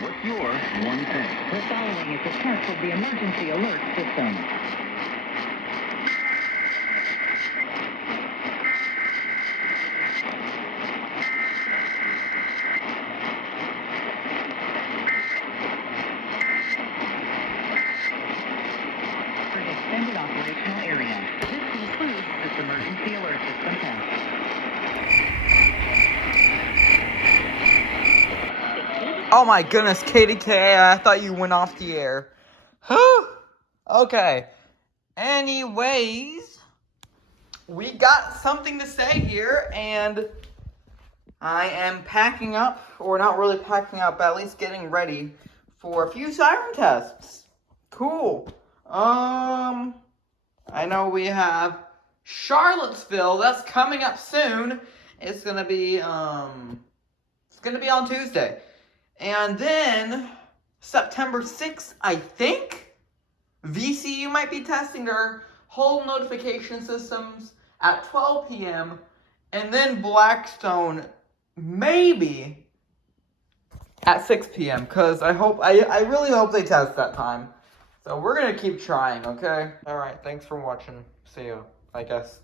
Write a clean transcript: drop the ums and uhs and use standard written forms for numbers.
What's your one thing? The following is a test of the emergency alert system. For an extended operational area. This concludes this emergency alert system test. Oh my goodness, kdka, I thought you went off the air. Whew. Okay. Anyways, we got something to say here, and I am packing up, or not really packing up, but at least getting ready for a few siren tests. Cool. I know we have Charlottesville, that's coming up soon. It's gonna be on Tuesday. And then September 6th, I think, VCU might be testing their whole notification systems at 12 p.m. And then Blackstone maybe at 6 p.m. Because I really hope they test that time. So we're going to keep trying, okay? Alright, thanks for watching. See you, I guess.